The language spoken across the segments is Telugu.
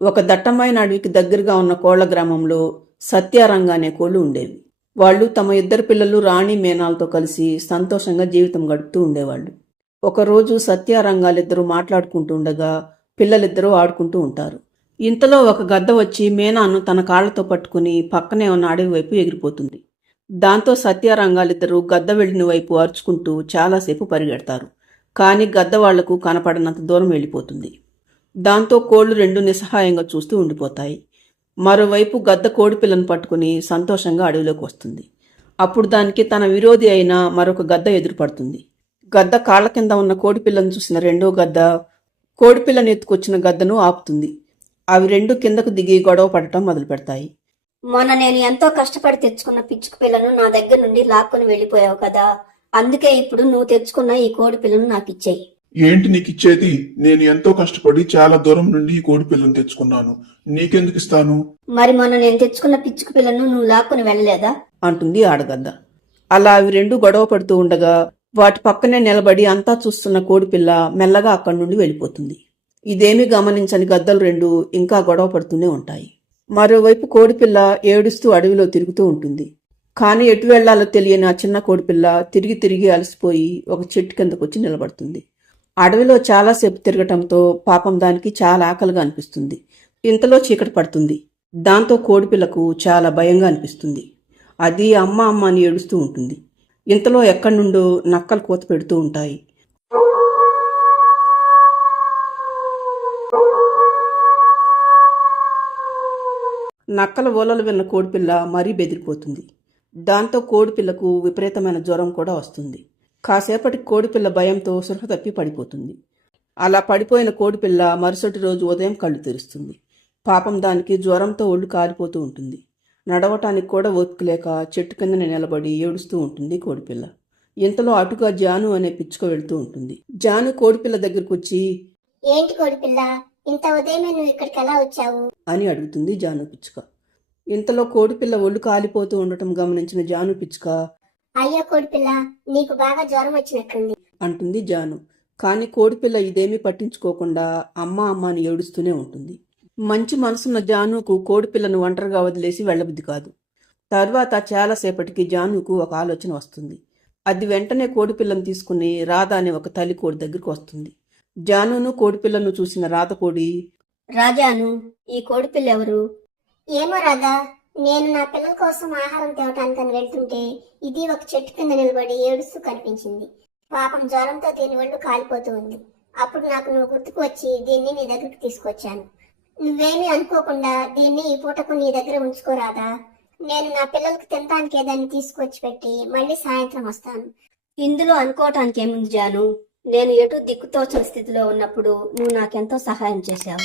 ఒక దట్టమైన అడవికి దగ్గరగా ఉన్న కోళ్ల గ్రామంలో సత్యారంగ అనే కోళ్లు ఉండేవి. వాళ్ళు తమ ఇద్దరు పిల్లలు రాణి మేనాలతో కలిసి సంతోషంగా జీవితం గడుపుతూ ఉండేవాళ్ళు. ఒకరోజు సత్యారంగాలిద్దరూ మాట్లాడుకుంటూ ఉండగా పిల్లలిద్దరూ ఆడుకుంటూ ఉంటారు. ఇంతలో ఒక గద్ద వచ్చి మేనాను తన కాళ్లతో పట్టుకుని పక్కనే ఉన్న అడవి వైపు ఎగిరిపోతుంది. దాంతో సత్యారంగాలిద్దరూ గద్ద వెళ్ళిన వైపు అరుచుకుంటూ చాలాసేపు పరిగెడతారు. కానీ గద్ద వాళ్లకు కనపడనంత దూరం వెళ్ళిపోతుంది. దాంతో కోళ్లు రెండు నిస్సహాయంగా చూస్తూ ఉండిపోతాయి. మరోవైపు గద్ద కోడిపిల్లను పట్టుకుని సంతోషంగా అడవిలోకి వస్తుంది. అప్పుడు దానికి తన విరోధి అయిన మరొక గద్ద ఎదురుపడుతుంది. గద్ద కాళ్ల కింద ఉన్న కోడిపిల్లను చూసిన రెండో గద్ద కోడిపిల్లను ఎత్తుకొచ్చిన గద్దను ఆపుతుంది. అవి రెండు కిందకు దిగి గొడవ పడటం మొదలు పెడతాయి. మొన్న నేను ఎంతో కష్టపడి తెచ్చుకున్న పిచ్చుక పిల్లను నా దగ్గర నుండి లాక్కొని వెళ్ళిపోయావు కదా, అందుకే ఇప్పుడు నువ్వు తెచ్చుకున్న ఈ కోడి పిల్లను నాకు ఇచ్చేయి. ఏంటి నీకిచ్చేది? నేను ఎంతో కష్టపడి చాలా దూరం నుండి ఈ కోడి పిల్లని తెచ్చుకున్నాను. నీకెందుకు ఇస్తాను? మరి మొన్న నేను తెచ్చుకున్న పిచ్చుక పిల్లను నువ్వు లాక్కొని వెళ్ళలేదా అంటుంది ఆడగద్ద. అలా అవి రెండు గొడవ పడుతూ ఉండగా వాటి పక్కనే నిలబడి అంతా చూస్తున్న కోడిపిల్ల మెల్లగా అక్కడి నుండి వెళ్ళిపోతుంది. ఇదేమీ గమనించని గద్దలు రెండు ఇంకా గొడవ పడుతూనే ఉంటాయి. మరోవైపు కోడిపిల్ల ఏడుస్తూ అడవిలో తిరుగుతూ ఉంటుంది. కానీ ఎటు వెళ్లాలో తెలియని ఆ చిన్న కోడిపిల్ల తిరిగి తిరిగి అలసిపోయి ఒక చెట్టు కిందకొచ్చి నిలబడుతుంది. అడవిలో చాలాసేపు తిరగటంతో పాపం దానికి చాలా ఆకలిగా అనిపిస్తుంది. ఇంతలో చీకటి పడుతుంది. దాంతో కోడిపిల్లకు చాలా భయంగా అనిపిస్తుంది. అది అమ్మ అమ్మ అని ఏడుస్తూ ఉంటుంది. ఇంతలో ఎక్కడి నుండో నక్కలు కూత పెడుతూ ఉంటాయి. నక్కల ఓలలు విన్న కోడిపిల్ల మరీ బెదిరిపోతుంది. దాంతో కోడిపిల్లకు విపరీతమైన జ్వరం కూడా వస్తుంది. కాసేపటికి కోడిపిల్ల భయంతో సృహ తప్పి పడిపోతుంది. అలా పడిపోయిన కోడిపిల్ల మరుసటి రోజు ఉదయం కళ్ళు తెరుస్తుంది. పాపం దానికి జ్వరంతో ఒళ్ళు కాలిపోతూ ఉంటుంది. నడవటానికి కూడా ఓపిక లేక చెట్టు కిందనే నిలబడి ఏడుస్తూ ఉంటుంది కోడిపిల్ల. ఇంతలో అటుగా జాను అనే పిచ్చుక వెళ్తూ ఉంటుంది. జాను కోడిపిల్ల దగ్గరకు వచ్చి, ఏంటి కోడిపిల్ల, ఇంత ఉదయమే నువ్వు ఇక్కడికి ఎలా వచ్చావు అని అడుగుతుంది జాను పిచ్చుక. ఇంతలో కోడిపిల్ల ఒళ్ళు కాలిపోతూ ఉండటం గమనించిన జాను పిచ్చుక, అయ్యో కోడిపిల్ల, నీకు బాగా జ్వరం వచ్చినట్లుంది అంటుంది జాను. కానీ కోడిపిల్ల ఇదేమీ పట్టించుకోకుండా అమ్మ అమ్మ అని ఏడుస్తూనే ఉంటుంది. మంచి మనసున్న జానుకు కోడిపిల్లను ఒంటరిగా వదిలేసి వెళ్లబుద్ధి కాదు. తర్వాత చాలాసేపటికి జానుకు ఒక ఆలోచన వస్తుంది. అది వెంటనే కోడిపిల్లను తీసుకుని రాధ అనే ఒక తల్లి కోడి దగ్గరికి వస్తుంది. జానును కోడిపిల్లను చూసిన రాధకోడి, రాజాను, ఈ కోడిపిల్ల ఎవరు? ఏమో రాదా, నేను నా పిల్లల కోసం ఆహారం తేవటానికని వెళ్తుంటే ఇది ఒక చెట్టు కింద నిలబడి ఏడుస్తూ కనిపించింది. పాపం జ్వరంతో దీని ఒళ్ళు కాలిపోతూ ఉంది. అప్పుడు నాకు నువ్వు గుర్తుకు వచ్చి దీన్ని నీ దగ్గరికి తీసుకొచ్చాను. నువ్వేమీ అనుకోకుండా దీన్ని ఈ పూటకు నీ దగ్గర ఉంచుకోరాదా? నేను నా పిల్లలకు తినటానికి ఏదాన్ని తీసుకొచ్చి పెట్టి మళ్ళీ సాయంత్రం వస్తాను. ఇందులో అనుకోవటానికి ఏముంది జాను? నేను ఎటు దిక్కుతోచని స్థితిలో ఉన్నప్పుడు నువ్వు నాకెంతో సహాయం చేశావు.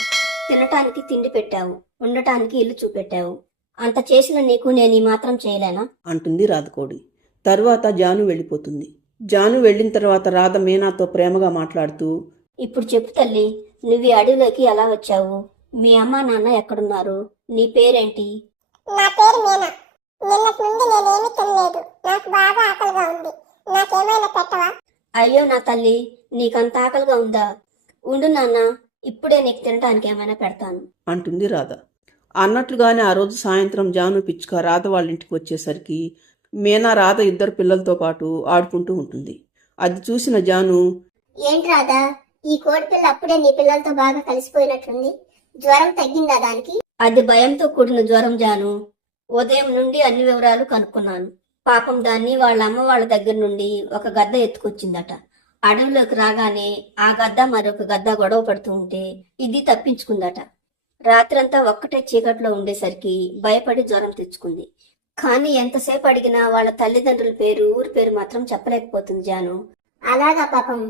తినటానికి తిండి పెట్టావు, ఉండటానికి ఇల్లు చూపెట్టావు. అంత చేసిన నీకు నేను ఈ మాత్రం చేయలేనా అంటుంది రాధకోడి. తరువాత జాను వెళ్ళిపోతుంది. జాను వెళ్ళిన తర్వాత రాధ మీనాతో ప్రేమగా మాట్లాడుతూ, ఇప్పుడు చెప్పు తల్లి, నువ్వు ఈ అడవిలోకి ఎలా వచ్చావు? మీ అమ్మా నాన్న ఎక్కడున్నారు? నీ పేరేంటి? నా పేరు మీనా. నిన్నటి నుండి నేనేమీ తినలేదు. నాకు బాగా ఆకలిగా ఉంది. నాకేమైనా పెట్టవా? అయ్యో నా తల్లి, నీకంత ఆకలిగా ఉందా? ఉండు నాన్న, ఇప్పుడే నీకు తినటానికి ఏమైనా పెడతాను అంటుంది రాధ. అన్నట్లుగానే ఆ రోజు సాయంత్రం జాను పిచ్చుక రాధ వాళ్ళ ఇంటికి వచ్చేసరికి మీనా రాధ ఇద్దరు పిల్లలతో పాటు ఆడుకుంటూ ఉంటుంది. అది చూసిన జాను, ఏంటి రాదా, ఈ కోడిపిల్ల అప్పుడే నీ పిల్లలతో బాగా కలిసిపోయినట్లుంది. జ్వరం తగ్గిందా దానికి? అది భయంతో కూడిన జ్వరం జాను. ఉదయం నుండి అన్ని వివరాలు కనుక్కున్నాను. పాపం దాన్ని వాళ్ళ అమ్మ వాళ్ళ దగ్గర నుండి ఒక గద్ద ఎత్తుకొచ్చిందట. అడవిలోకి రాగానే ఆ గద్ద మరొక గద్ద గొడవ పడుతూ ఉంటే ఇది తప్పించుకుందట. రాత్రంతా ఒక్కటే చీకట్లో ఉండేసరికి భయపడి జ్వరం తెచ్చుకుంది. కానీ ఎంతసేపు అడిగినా వాళ్ళ తల్లిదండ్రుల పేరు, ఊరి పేరు మాత్రం చెప్పలేకపోతుంది జాను. అలాగా పాపం.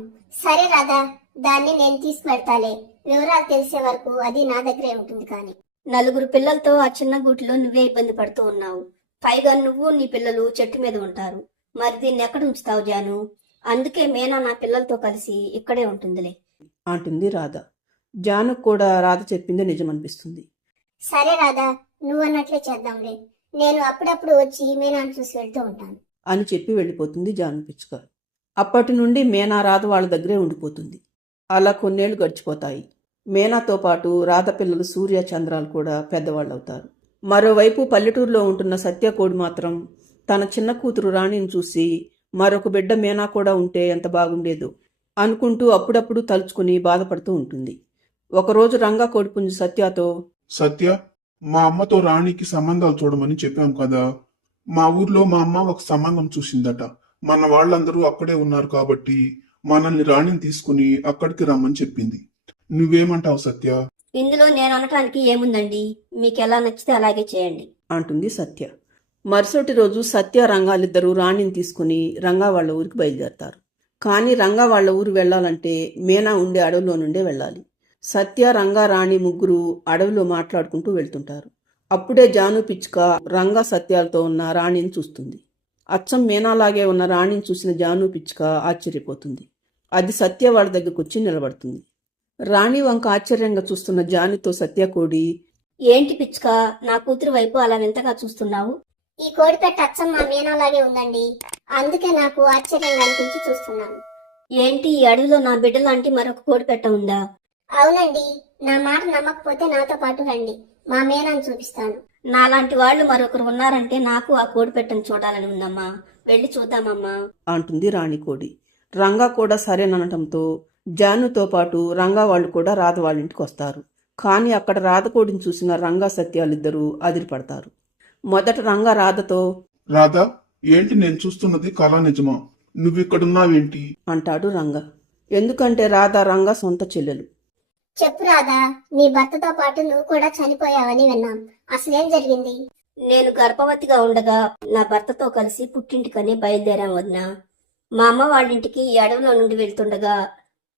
సరే రాదా, దాన్ని నేను తీసుకువెళ్తాలే. వివరాలు తెలిసే వరకు అది నా దగ్గరే ఉంటుంది. కానీ నలుగురు పిల్లలతో ఆ చిన్న గూటిలో నువ్వే ఇబ్బంది పడుతూ ఉన్నావు. పైగా నువ్వు నీ పిల్లలు చెట్టు మీద ఉంటారు. మరి దీన్ని ఎక్కడ ఉంచుతావు జాను? అందుకే మీనా నా పిల్లలతో కలిసి ఇక్కడే ఉంటుందిలే అంటుంది రాధ. జానుకు కూడా రాధ చెప్పింది నిజమనిపిస్తుంది. సరే రాదా, నువ్వు అన్నట్లే చేద్దాంలే. నేను అప్పుడప్పుడు వచ్చి మీనాను చూసి వెళ్తూ ఉంటాను అని చెప్పి వెళ్ళిపోతుంది జాను పిచ్చుక. అప్పటి నుండి మీనా రాధ వాళ్ళ దగ్గరే ఉండిపోతుంది. అలా కొన్నేళ్లు గడిచిపోతాయి. మీనాతో పాటు రాధ పిల్లలు సూర్య చంద్రాలు కూడా పెద్దవాళ్ళు అవుతారు. మరోవైపు పల్లెటూరులో ఉంటున్న సత్యకోడి మాత్రం తన చిన్న కూతురు రాణిని చూసి మరొక బిడ్డ మీనా కూడా ఉంటే ఎంత బాగుండేదో అనుకుంటూ అప్పుడప్పుడు తలుచుకుని బాధపడుతూ ఉంటుంది. ఒకరోజు రంగా కోడిపుంజు సత్యతో, సత్య, మా అమ్మతో రాణికి సంబంధాలు చూడమని చెప్పాం కదా. మా ఊర్లో మా అమ్మ ఒక సంబంధం చూసిందట. మన వాళ్ళందరూ అక్కడే ఉన్నారు కాబట్టి మనల్ని రాణిని తీసుకుని అక్కడికి రమ్మని చెప్పింది. నువ్వేమంటావు సత్య? ఇందులో నేను అనటానికి ఏముందండి, మీకు ఎలా నచ్చితే అలాగే చేయండి అంటుంది సత్య. మరుసటి రోజు సత్య రంగాలిద్దరూ రాణిని తీసుకుని రంగా వాళ్ళ ఊరికి బయలుదేరతారు. కానీ రంగా వాళ్ళ ఊరు వెళ్లాలంటే మీనా ఉండే అడవిలో నుండే వెళ్ళాలి. సత్య, రంగా, రాణి ముగ్గురు అడవిలో మాట్లాడుకుంటూ వెళ్తుంటారు. అప్పుడే జాను పిచ్చుక రంగా సత్యాలతో ఉన్న రాణిని చూస్తుంది. అచ్చం మీనాలాగే ఉన్న రాణిని చూసిన జాను పిచ్చుక ఆశ్చర్యపోతుంది. అది సత్య వాళ్ళ దగ్గరకు వచ్చి నిలబడుతుంది. రాణి వంక ఆశ్చర్యంగా చూస్తున్న జానుతో సత్యకోడి, ఏంటి పిచ్చుక, నా కూతురు వైపు అలా వింతగా చూస్తున్నావు? ఈ కోడిపెట్ట అచ్చం మా మీనాలాగే ఉందండి. అందుకే నాకు ఆశ్చర్యంగా అనిపించి చూస్తున్నాను. ఏంటి, ఈ అడవిలో నా బిడ్డలాంటి మరొక కోడి పెట్ట ఉందా? అవునండి, నా మాట నమ్మకపోతే నాతో పాటు రండి, మా మీనాను చూపిస్తాను. నాలాంటి వాళ్ళు మరొకరు ఉన్నారంటే నాకు ఆ కోడి పెట్టను చూడాలని ఉందమ్మా. వెళ్ళి చూద్దామమ్మా అంటుంది రాణి కోడి. రంగా కూడా సరేననటంతో జానుతో పాటు రంగా వాళ్ళు కూడా రాధ వాళ్ళ ఇంటికి వస్తారు. కానీ అక్కడ రాధకోడిని చూసిన రంగా సత్యాలిద్దరూ అదిరిపడతారు. మొదట రంగా రాధతో, రాధా, ఏంటి నేను చూస్తున్నది కళ నిజమా? నువ్విక్కడున్నావేంటి? అంటాడు రంగా. ఎందుకంటే రాధ రంగా సొంత చెల్లెలు. చెప్పు రాధా, నీ భర్తతో పాటు నువ్వు కూడా చనిపోయావని విన్నాం. అసలేం జరిగింది? నేను గర్భవతిగా ఉండగా నా భర్తతో కలిసి పుట్టింటికని బయలుదేరాం వదినా. మా అమ్మ వాళ్ళింటికి ఈ అడవిలో నుండి వెళ్తుండగా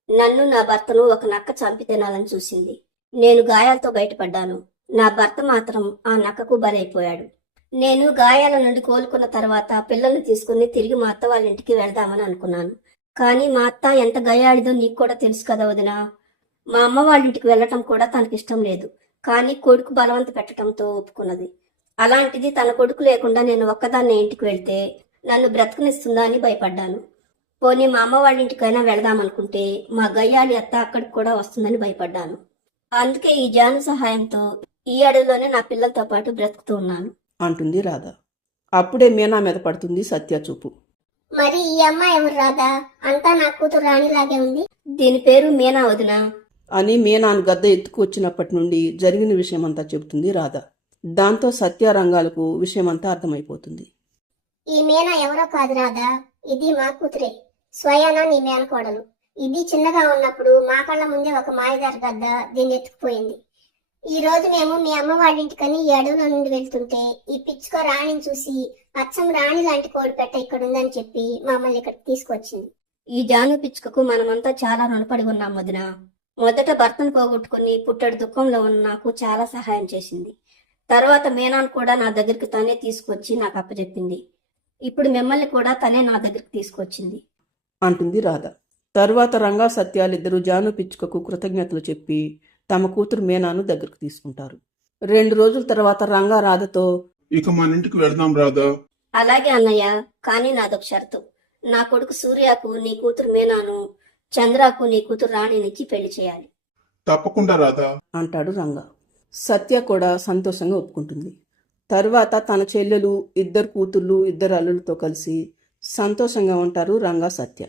నన్ను, నా భర్తను ఒక నక్క చంపి తినాలని చూసింది. నేను గాయాలతో బయటపడ్డాను. నా భర్త మాత్రం ఆ నక్కకు బలైపోయాడు. నేను గాయాల నుండి కోలుకున్న తర్వాత పిల్లల్ని తీసుకుని తిరిగి మా అత్త వాళ్ళ ఇంటికి వెళ్దామని అనుకున్నాను. కానీ మా అత్త ఎంత గయాడిదో నీకు కూడా తెలుసు కదా వదినా. మా అమ్మ వాళ్ళ ఇంటికి వెళ్ళటం కూడా తనకిష్టం లేదు. కానీ కొడుకు బలవంత పెట్టడంతో ఒప్పుకున్నది. అలాంటిది తన కొడుకు లేకుండా నేను ఒక్కదాన్నే ఇంటికి వెళ్తే నన్ను బ్రతకనిస్తుందా అని భయపడ్డాను. పోనీ మా అమ్మ వాళ్ళ ఇంటికైనా వెళదామనుకుంటే మా గయ్యాలి అత్త అక్కడికి కూడా వస్తుందని భయపడ్డాను. అందుకే ఈ జాను సహాయంతో ఈ అడవిలోనే నా పిల్లలతో పాటు బ్రతుకుతూ ఉన్నాను అంటుంది రాధ. అప్పుడే మీనా మీద పడుతుంది సత్య చూపు. మరి ఈ అమ్మాయి ఎవరు రాధా? అంతా నా కూతురు రాణిలాగే ఉంది. దీని పేరు మీనా వదినా అని మీనాను గద్ద ఎత్తుకు వచ్చినప్పటి నుండి జరిగిన విషయమంతా చెబుతుంది రాధ. దాంతో సత్య రంగాలకు విషయమంతా అర్థమైపోతుంది. ఈ మీనా ఎవరో కాదు రాధా, ఇది మా కూతురే, స్వయానా నీ మేనకోడలు. ఇది చిన్నగా ఉన్నప్పుడు మా కళ్ళ ముందే ఒక మాయదారి గద్ద దీన్ని ఎత్తుకుపోయింది. ఈ రోజు మేము మీ అమ్మ వాళ్ళ ఇంటికని ఈ అడవిలో నుండి వెళ్తుంటే ఈ పిచ్చుకో రాణిని చూసి అచ్చం రాణి లాంటి కోడిపెట్ట ఇక్కడ ఉందని చెప్పి మమ్మల్ని ఇక్కడికి తీసుకొచ్చింది. ఈ జాను పిచ్చుకకు మనమంతా చాలా రుణపడి ఉన్నాం వదినా. మొదట భర్తను పోగొట్టుకుని పుట్టడి దుఃఖంలో ఉన్న నాకు చాలా సహాయం చేసింది. తర్వాత మీనాను కూడా నా దగ్గరికి తనే తీసుకొచ్చి నాకు అప్పచెప్పింది. ఇప్పుడు మిమ్మల్ని కూడా తనే నా దగ్గరికి తీసుకొచ్చింది అంటుంది రాధ. తరువాత రంగా సత్యాలిద్దరూ జాను పిచ్చుకకు కృతజ్ఞతలు చెప్పి తమ కూతురు మీనాను దగ్గరకు తీసుకుంటారు. 2 రోజుల తర్వాత రంగా రాధతో, ఇక మన ఇంటికి వెళదాం రాధా. అలాగే అన్నయ్య, కానీ నాదొక షరతు. నా కొడుకు సూర్యకు నీ కూతురు మీనాను, చంద్రకు నీ కూతురు రాణినిచ్చి పెళ్లి చేయాలి. తప్పకుండా రాధా అంటాడు రంగా. సత్య కూడా సంతోషంగా ఒప్పుకుంటుంది. తరువాత తన చెల్లెలు, 2 కూతుళ్ళు, 2 అల్లులతో కలిసి సంతోషంగా ఉంటారు రంగా, సత్య.